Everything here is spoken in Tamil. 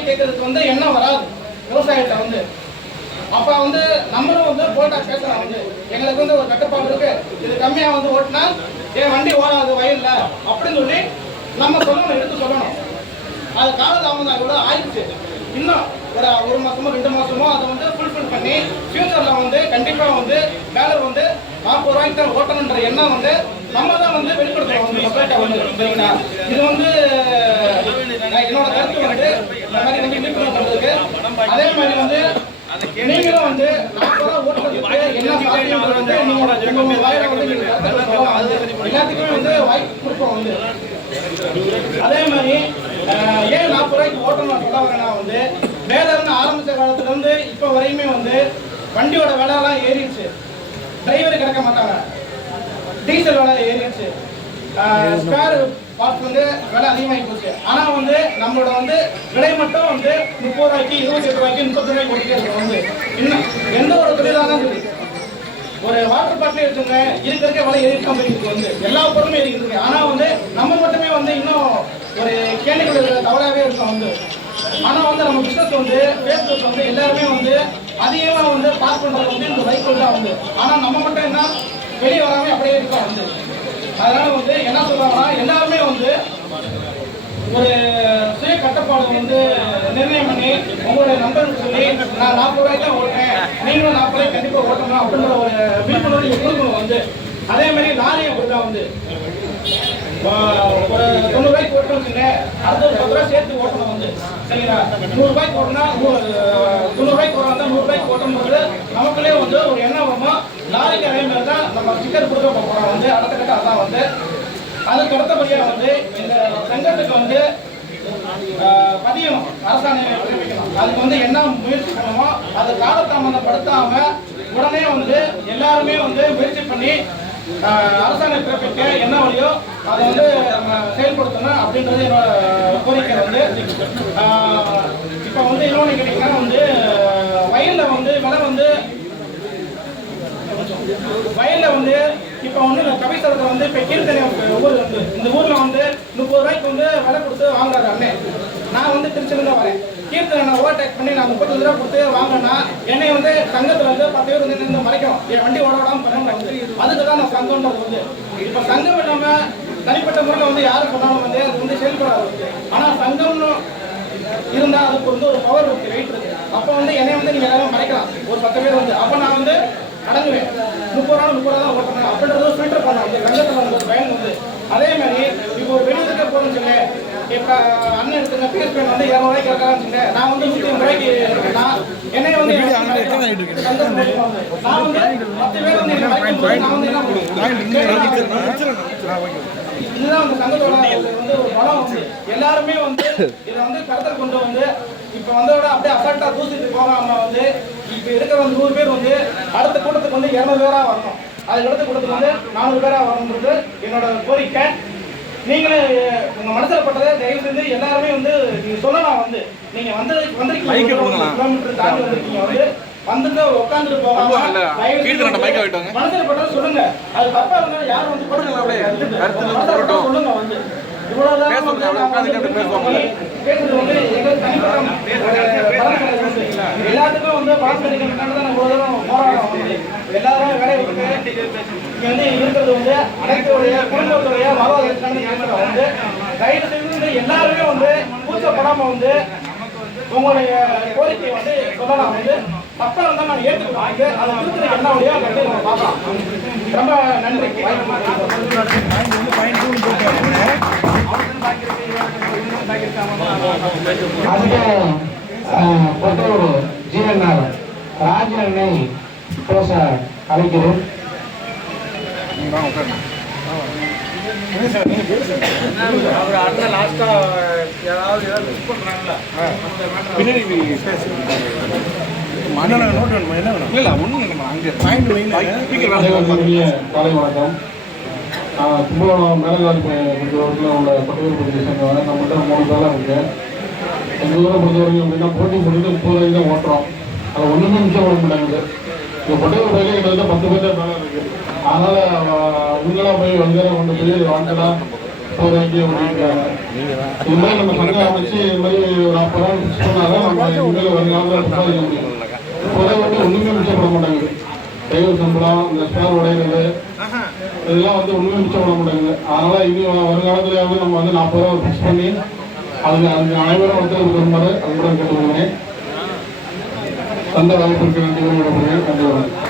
தண்ணியை கேட்கறதுக்கு வந்து எண்ணம் வராது விவசாயத்தை வந்து. அப்போ வந்து நம்மளும் வந்து போல்டாக பேசலாம் வந்து எங்களுக்கு வந்து ஒரு கட்டுப்பாடு இருக்கு, இது கம்மியாக வந்து ஓட்டினா என் வண்டி ஓடாது வயலில் அப்படின்னு சொல்லி நம்ம சொல்லணும், எடுத்து சொல்லணும். அது காலதாமதம் இவ்வளோ ஆயிடுச்சு. இன்னும் ஒரு மாதமோ 2 மாதமோ அதை வந்து ஃபுல்ஃபில் பண்ணி ஃபியூச்சரில் வந்து கண்டிப்பாக வந்து பேலர் வந்து 40 ரூபாய்க்கு தான் ஓட்டணுன்ற எண்ணம் வந்து நம்ம தான் வந்து வெளிப்படுத்துகிறோம் வந்து மக்கள்கிட்ட வந்து. சரிங்களா? இது வந்து என்னோட கருத்து வந்து இந்த மாதிரி வந்து விழிப்புணர்வு பண்ணுறதுக்கு. அதே மாதிரி வந்து நீங்களும் வந்து 40 ரூபா ஓட்டுறதுக்கு என்ன சாத்தியம்ன்றது வந்து நீங்கள் வாயில வந்து எல்லாத்துக்குமே வந்து வாய்ப்பு கொடுப்போம் வந்து. அதே மாதிரி ஏன் 40 ரூபாய்க்கு ஓட்டணும் சொல்ல வரேன்னா வந்து வேலைன்னு ஆரம்பித்த காலத்துலேருந்து இப்போ வரையுமே வந்து வண்டியோட விலைலாம் ஏறிடுச்சு, டிரைவர் கிடைக்க மாட்டாங்க, டீசல் விலை ஏறிடுச்சு, ஸ்பேர் பார்ட்ஸ் வந்து விலை அதிகமாகி போச்சு. ஆனால் வந்து நம்மளோட வந்து விலை மட்டும் வந்து 30 ரூபாய்க்கு 28 ரூபாய்க்கு 30 ரூபாய்க்கு ஓட்டிகிட்டே இருக்கோம் வந்து. இன்னும் எந்த ஒரு தொழிலாக சரி, ஒரு வாட்டர் பாட்டில் எடுத்துங்க இருக்க விலை ஏறிட்டு போயிருக்கு வந்து, எல்லா பொருளுமே ஏறிக்கிட்டு. ஆனால் வந்து நம்ம மட்டுமே வந்து இன்னும் ஒரு கேணிக்குள்ள தவறாகவே இருக்கும் வந்து. ஆனால் வந்து நம்ம பிஸ்னஸ் வந்து ஃபேஸ்புக் வந்து எல்லாருமே வந்து அதிகமாக வந்து பாஸ் பண்ணுறது வந்து இந்த பைக்கில் தான் வந்து. ஆனால் நம்ம மட்டும் என்ன வெளியே வராமல் அப்படியே இருக்கோம் வந்து. அதனால வந்து என்ன சொல்றாங்கன்னா எல்லாருமே வந்து ஒரு சுய கட்டுப்பாடு வந்து நிர்ணயம் பண்ணி உங்களுடைய நண்பர்களுக்கு சொல்லி நான் 40 ரூபாய்க்கு தான் ஓட்டுறேன், நீங்களும் 40 ரூபாய்க்கு கண்டிப்பாக ஓட்டணும் அப்படின்ற ஒரு விழிப்புணர்வு கொடுக்கணும் வந்து. அதே மாதிரி லாரியை அப்படிதான் வந்து ஒரு 90 ரூபாய்க்கு ஓட்டணும் வச்சுங்க, அடுத்த ஒரு 10 ரூபாய் சேர்த்து ஓட்டணும் வந்து. சரிங்களா? 100 ரூபாய்க்கு ஓட்டினா 90 ரூபாய்க்கு ஓட்டணும் தான் 100 ரூபாய்க்கு ஓட்டணுன்றது நமக்குள்ளே வந்து ஒரு எண்ணம் வரணும். லாரிக்கு அதே மாதிரி தான் நம்ம ஸ்டிக்கர் கொடுக்க போகிறோம் வந்து. அடுத்த கட்ட அதான் வந்து அதுக்கு அடுத்தபடியாக வந்து இந்த சங்கத்துக்கு வந்து பதியணும், அரசாணை பிறப்பிக்கணும். அதுக்கு வந்து என்ன முயற்சி பண்ணணுமோ அதை காலதாமதப்படுத்தாம உடனே வந்து எல்லாருமே வந்து முயற்சி பண்ணி அரசாணை பிறப்பிக்க என்ன வழியோ அதை வந்து நம்ம செயல்படுத்தணும் அப்படின்றது என்னோட கோரிக்கை வந்து. இப்போ வந்து இன்னொன்று கேட்டிங்கன்னா வந்து வயலில் வந்து விலை வந்து வயலில் வந்து இப்போ வந்து கவிசரத்தை வந்து இப்போ கீர்த்தனை ஊர் வந்து இந்த ஊரில் வந்து 30 ரூபாய்க்கு வந்து விலை கொடுத்து வாங்குறாரு அண்ணே. நான் வந்து திருச்சியிலேருந்து வரேன், கீர்த்தனை நான் ஓவர்டேக் பண்ணி நான் 35 ரூபா கொடுத்து வாங்கினா என்னை வந்து சங்கத்தில் வந்து 10 பேர் வந்து நின்று மறைக்கும், என் வண்டி ஓட விடாமல் பண்ண வந்து. அதுக்கு தான் நான் சங்கம்ன்றது வந்து. இப்போ சங்கம் இல்லாமல் தனிப்பட்ட முறையில் வந்து யாரும் சொன்னாலும் வந்து அது வந்து செயல்படாது. ஆனால் சங்கம்னு இருந்தால் அதுக்கு வந்து ஒரு பவர் இருக்கு, வெயிட் இருக்கு. அப்போ வந்து என்னை வந்து நீங்கள் எல்லாரும் மறைக்கலாம் ஒரு 10 பேர் வந்து. அப்போ நான் வந்து அடங்குவேன், 30 ரூபா தான் ஓட்டணும் அப்படின்றது ஃபில்டர் பண்ண வந்து சங்கத்தில் வந்து ஒரு பயன் வந்து. அதே மாதிரி இப்போ ஒரு வெளியிட்டு போகணும்னு சொல்லி இப்போ அண்ணன் எடுத்துங்க பீஸ் பேன் வந்து 200 ரூபாய்க்கு இருக்கான்னு சொல்லி நான் வந்து 150 ரூபாய்க்கு இருக்கேன்னா என்னை வந்து நான் வந்து 10 பேர் வந்து நான் வந்து என்ன இதுதான் வந்து சங்கத்தோட வந்து ஒரு பலம் வந்து. எல்லாருமே வந்து இதை வந்து கருத்தில் கொண்டு வந்து இப்போ வந்தோட அப்படியே அசால்ட்டா தூசிட்டு போகாம வந்து இப்போ இருக்கிற 100 பேர் வந்து அடுத்த கூட்டத்துக்கு வந்து 200 பேராக வரணும், அதுக்கு அடுத்த கூட்டத்துக்கு வந்து 400 பேராக வரணுன்றது என்னோட கோரிக்கை. நீங்களும் உங்க மனசில் பட்டதை தயவு செஞ்சு எல்லாருமே வந்து நீங்க சொல்லலாம் வந்து. நீங்க வந்திருக்கீங்க கிலோமீட்டர் தாண்டி வந்திருக்கீங்க வந்து வந்துட்டு உட்காந்துட்டு போகாம மனசில் பட்டதை சொல்லுங்க. அது தப்பா இருந்தாலும் யாரும் வந்து சொல்லுங்க வந்து. இவ்வளவுதான் பேசுறது வந்து எங்களுக்கு எல்லாத்துக்கும் வந்து பாஸ் பண்ணிக்கிறதுனால தான் இவ்வளவு தூரம் போராட்டம் வந்து. எல்லாரும் வேலையை விட்டு இங்க வந்து இருக்கிறது வந்து அனைத்துடைய குடும்பத்துடைய வாழ்வாதாரத்துக்கான வந்து தயவு செய்து வந்து எல்லாருமே வந்து கூச்சப்படாம வந்து உங்களுடைய கோரிக்கையை வந்து சொல்லலாம் வந்து. தப்பா இருந்தால் நான் ஏற்றுக்குவாங்க, அதை திருத்தல என்ன வழியோ அதை நம்ம பார்க்கலாம். ரொம்ப நன்றி. பொத்தூர் ஜிஎன்ஆர் ராஜனை பேச அழைக்கிறேன். அண்ணன் லாஸ்டா ஏதாவது மிஸ் பண்றாங்களா காலை வணக்கம். கும்பகோணம் மேலகாடு பொறுத்தவரைக்கும் உள்ள பட்டுவர் பகுதியை சேர்ந்தவங்க நம்மகிட்ட 3 பேராக இருக்கு. எங்கள் ஊரை பொறுத்தவரைக்கும் அப்படின்னா போட்டி சொல்லிட்டு 30 ரூபாய்க்கு தான் ஓட்டுறோம். அது 1 நிமிஷம் ஓட மாட்டாங்குது. இந்த பட்டுவர் பகுதியில் கிட்டத்தட்ட 10 பேர் தான் மேலே இருக்கு. அதனால இவங்களாம் போய் வந்து கொண்டு போய் வாங்கலாம் 30 ரூபாய்க்கு ஓட்டிருக்காங்க. இது மாதிரி நம்ம சங்கம் அமைச்சு இது மாதிரி ஒரு 40 ரூபா ஃபிக்ஸ் பண்ணாதான் நம்ம இனிமேல் வருங்காலத்தில் சம்பாதிக்க முடியும். இப்போதான் வந்து ஒன்றுமே மிச்சப்பட மாட்டாங்க. டிரைவர் சம்பளம், இந்த ஸ்பேர் உடையிறது இதெல்லாம் வந்து ஒன்றுமே மிச்சப்பட மாட்டாங்க. அதனால இனி வருங்காலத்தில் வந்து நம்ம வந்து 40 ரூபா ஃபிக்ஸ் பண்ணி அதுக்கு அனைவரும் ஒருத்தர் வருமாறு அது கூட கேட்டுக்கொள்கிறேன். தந்த வாய்ப்பிற்கு நன்றி விடப்படுகிறேன். நன்றி வணக்கம்.